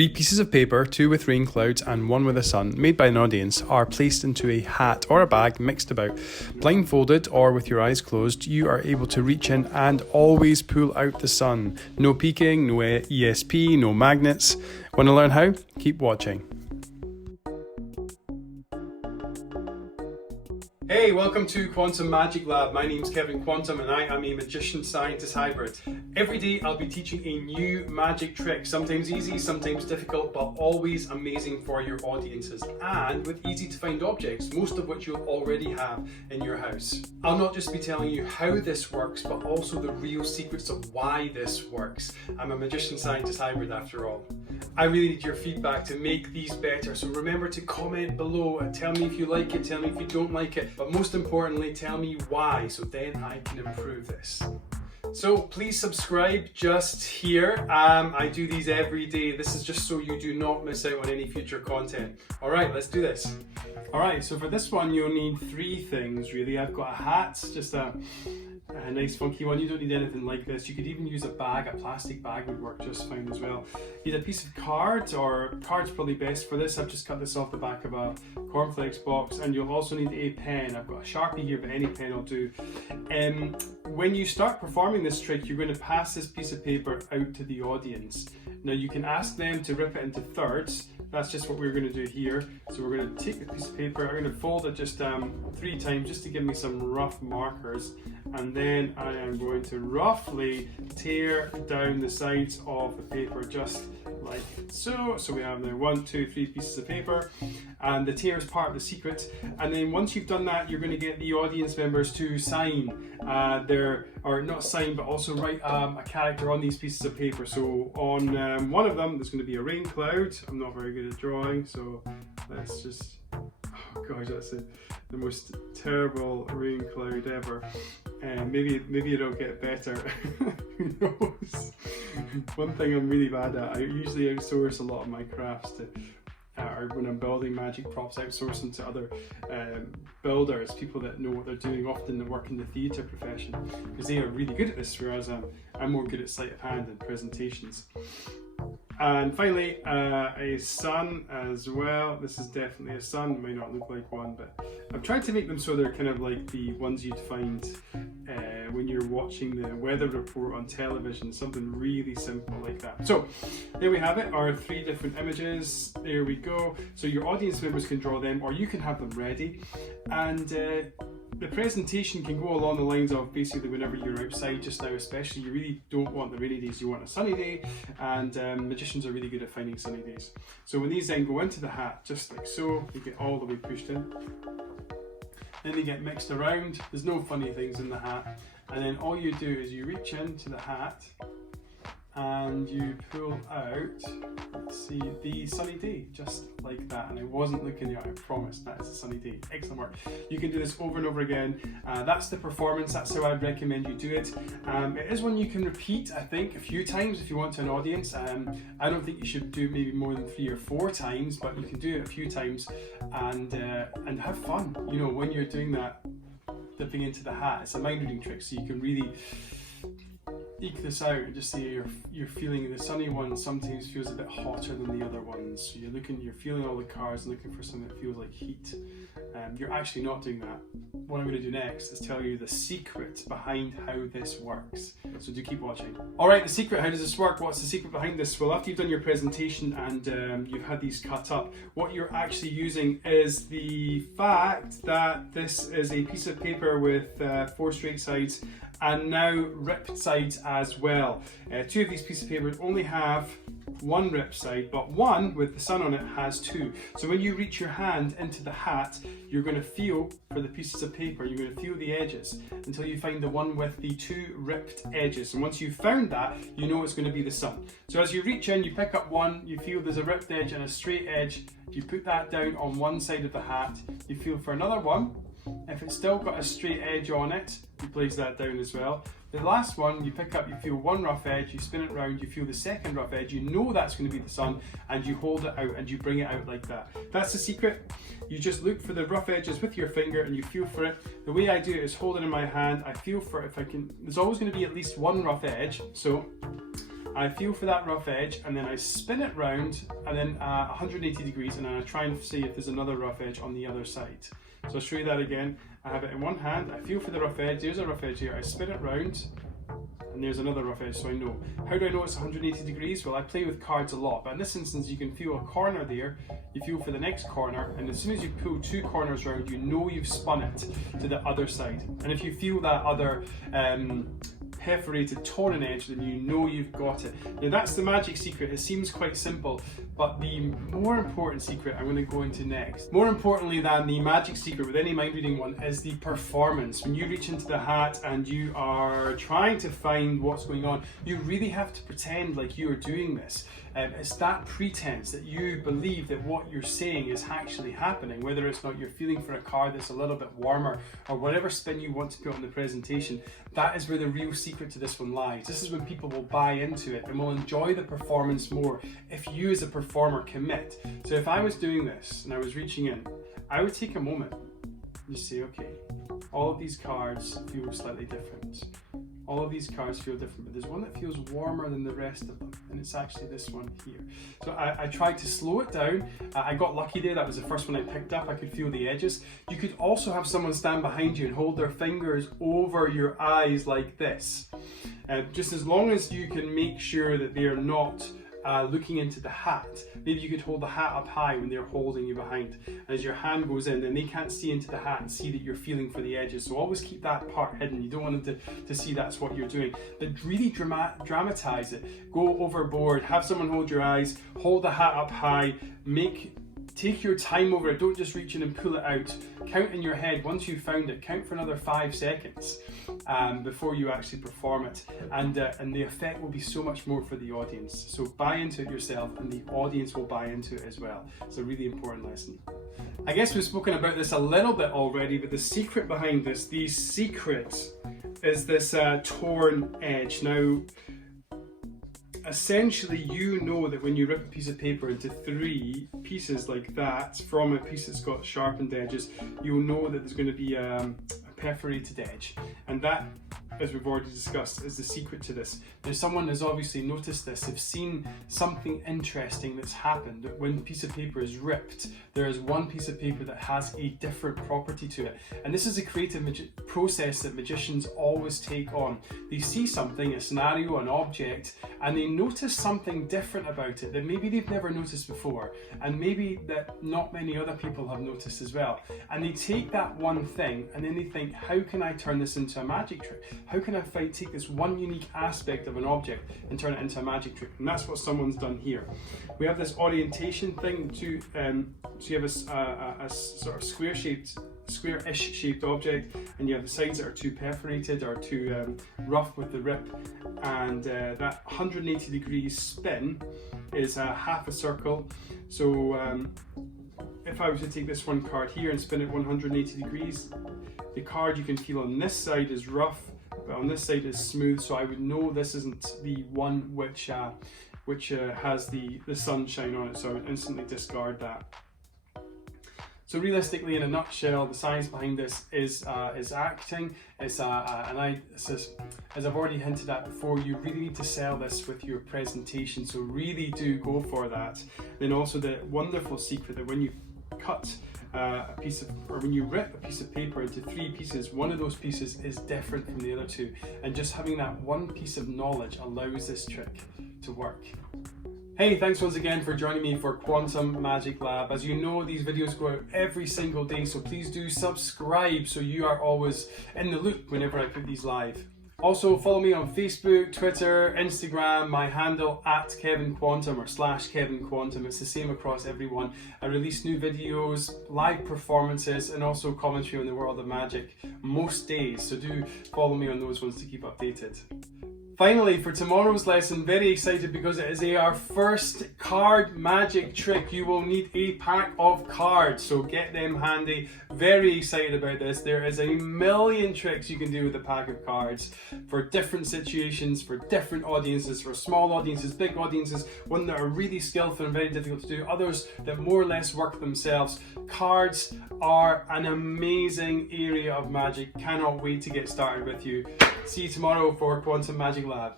3 pieces of paper, 2 with rain clouds and 1 with a sun, made by an audience, are placed into a hat or a bag mixed about. Blindfolded or with your eyes closed, you are able to reach in and always pull out the sun. No peeking, no ESP, no magnets. Want to learn how? Keep watching. Hey, welcome to Quantum Magic Lab. My name's Kevin Quantum and I am a magician scientist hybrid. Every day I'll be teaching a new magic trick, sometimes easy, sometimes difficult, but always amazing for your audiences, and with easy to find objects, most of which you'll already have in your house. I'll not just be telling you how this works, but also the real secrets of why this works. I'm a magician scientist hybrid after all. I really need your feedback to make these better, so remember to comment below and tell me if you like it, tell me if you don't like it, but most importantly tell me why, so then I can improve this. So please subscribe just here. I do these every day. This is just so you do not miss out on any future content. Alright, let's do this. Alright, so for this one you'll need 3 things really. I've got a hat, just a nice funky one. You don't need anything like this. You could even use a bag, a plastic bag would work just fine as well. You need a piece of card, or card's probably best for this. I've just cut this off the back of a cornflakes box, and you'll also need a pen. I've got a Sharpie here, but any pen will do. When you start performing this trick, you're going to pass this piece of paper out to the audience. Now you can ask them to rip it into thirds. That's just what we're going to do here. So we're going to take the piece of paper, I'm going to fold it just 3 times just to give me some rough markers, and then I am going to roughly tear down the sides of the paper just like so. So we have now 1, 2, 3 pieces of paper, and the tear is part of the secret. And then once you've done that, you're going to get the audience members to sign or not sign, but also write a character on these pieces of paper. So on one of them there's going to be a rain cloud. I'm not very good at drawing, so let's just, oh gosh, that's the most terrible rain cloud ever. Maybe it'll get better. Who knows? One thing I'm really bad at, I usually outsource a lot of my crafts to, or when I'm building magic props, outsource them to other builders, people that know what they're doing, often that work in the theatre profession, because they are really good at this, whereas I'm more good at sleight of hand and presentations. And finally, a sun as well. This is definitely a sun. It might not look like one, but I've tried to make them so they're kind of like the ones you'd find when you're watching the weather report on television, something really simple like that. So there we have it, our 3 different images. There we go. So your audience members can draw them, or you can have them ready. And the presentation can go along the lines of basically whenever you're outside just now, especially, you really don't want the rainy days, you want a sunny day, and magicians are really good at finding sunny days. So when these then go into the hat, just like so, they get all the way pushed in. Then they get mixed around, there's no funny things in the hat, and then all you do is you reach into the hat and you pull out, let's see, the sunny day, just like that. And I wasn't looking at it, I promise, that is a sunny day. Excellent work. You can do this over and over again. That's the performance, that's how I'd recommend you do it. It is one you can repeat, I think, a few times if you want to an audience. I don't think you should do maybe more than 3 or 4 times, but you can do it a few times and have fun. You know, when you're doing that, dipping into the hat, it's a mind reading trick, so you can really eke this out and just see you're feeling the sunny one sometimes feels a bit hotter than the other ones. So you're feeling all the cards and looking for something that feels like heat. You're actually not doing that. What I'm going to do next is tell you the secret behind how this works. So do keep watching. Alright, the secret, how does this work? What's the secret behind this? Well, after you've done your presentation and you've had these cut up, what you're actually using is the fact that this is a piece of paper with 4 straight sides and now ripped sides as well. 2 of these pieces of paper only have 1 ripped side, but one with the sun on it has 2. So when you reach your hand into the hat, you're going to feel for the pieces of paper, you're going to feel the edges until you find the one with the 2 ripped edges. And once you've found that, you know it's going to be the sun. So as you reach in, you pick up one, you feel there's a ripped edge and a straight edge. You put that down on one side of the hat, you feel for another one. If it's still got a straight edge on it, you place that down as well. The last one you pick up, you feel one rough edge, you spin it round, you feel the second rough edge, you know that's going to be the sun, and you hold it out and you bring it out like that. That's the secret. You just look for the rough edges with your finger and you feel for it. The way I do it is hold it in my hand, I feel for it if I can. There's always going to be at least one rough edge, so I feel for that rough edge, and then I spin it round, and then 180 degrees, and then I try and see if there's another rough edge on the other side. So I'll show you that again. I have it in one hand, I feel for the rough edge, there's a rough edge here, I spin it round, and there's another rough edge, so I know. How do I know it's 180 degrees? Well, I play with cards a lot, but in this instance you can feel a corner there, you feel for the next corner, and as soon as you pull two corners round, you know you've spun it to the other side. And if you feel that other perforated torn edge, then you know you've got it. Now that's the magic secret. It seems quite simple, but the more important secret I'm going to go into next. More importantly than the magic secret with any mind reading one is the performance. When you reach into the hat and you are trying to find what's going on, you really have to pretend like you are doing this. It's that pretense that you believe that what you're saying is actually happening, whether it's not you're feeling for a card that's a little bit warmer or whatever spin you want to put on the presentation. That is where the real secret to this one lies. This is when people will buy into it and will enjoy the performance more if you as a performer commit. So if I was doing this and I was reaching in, I would take a moment and just say, okay, all of these cards feel slightly different. All of these cards feel different, but there's one that feels warmer than the rest of them, and it's actually this one here. So I tried to slow it down. I got lucky there, that was the first one I picked up. I could feel the edges. You could also have someone stand behind you and hold their fingers over your eyes like this. Just as long as you can make sure that they're not looking into the hat. Maybe you could hold the hat up high when they're holding you behind. And as your hand goes in, then they can't see into the hat and see that you're feeling for the edges. So always keep that part hidden. You don't want them to see that's what you're doing. But really dramatize it. Go overboard. Have someone hold your eyes. Hold the hat up high. Take your time over it. Don't just reach in and pull it out. Count in your head. Once you've found it, count for another 5 seconds before you actually perform it. And the effect will be so much more for the audience. So buy into it yourself and the audience will buy into it as well. It's a really important lesson. I guess we've spoken about this a little bit already, but the secret behind this, the secret is this torn edge. Now, essentially, you know that when you rip a piece of paper into 3 pieces like that, from a piece that's got sharpened edges, you'll know that there's going to be a perforated edge. And that, as we've already discussed, is the secret to this. Now, someone has obviously noticed this. They've seen something interesting that's happened. When a piece of paper is ripped, there is one piece of paper that has a different property to it. And this is a creative process that magicians always take on. They see something, a scenario, an object, and they notice something different about it that maybe they've never noticed before, and maybe that not many other people have noticed as well. And they take that one thing and then they think, how can I turn this into a magic trick? How can I take this one unique aspect of an object and turn it into a magic trick? And that's what someone's done here. We have this orientation thing to, so you have a sort of square-ish shaped object, and you have the sides that are too perforated or too rough with the rip, and that 180 degrees spin is half a circle. So if I was to take this one card here and spin it 180 degrees, the card you can feel on this side is rough, but on this side is smooth, so I would know this isn't the one which has the sunshine on it, so I would instantly discard that. So realistically, in a nutshell, the science behind this is acting. As I've already hinted at before, you really need to sell this with your presentation, so really do go for that. Then also the wonderful secret that when you cut when you rip a piece of paper into 3 pieces, one of those pieces is different from the other 2, and just having that one piece of knowledge allows this trick to work. Hey, thanks once again for joining me for Quantum Magic Lab. As you know, these videos go out every single day, so please do subscribe so you are always in the loop whenever I put these live. Also, follow me on Facebook, Twitter, Instagram, my handle @KevinQuantum or /KevinQuantum. It's the same across everyone. I release new videos, live performances, and also commentary on the world of magic most days, so do follow me on those ones to keep updated. Finally, for tomorrow's lesson, very excited because it is our first card magic trick. You will need a pack of cards, so get them handy. Very excited about this. There is a million tricks you can do with a pack of cards for different situations, for different audiences, for small audiences, big audiences, one that are really skillful and very difficult to do, others that more or less work themselves. Cards are an amazing area of magic. Cannot wait to get started with you. See you tomorrow for Quantum Magic Lab.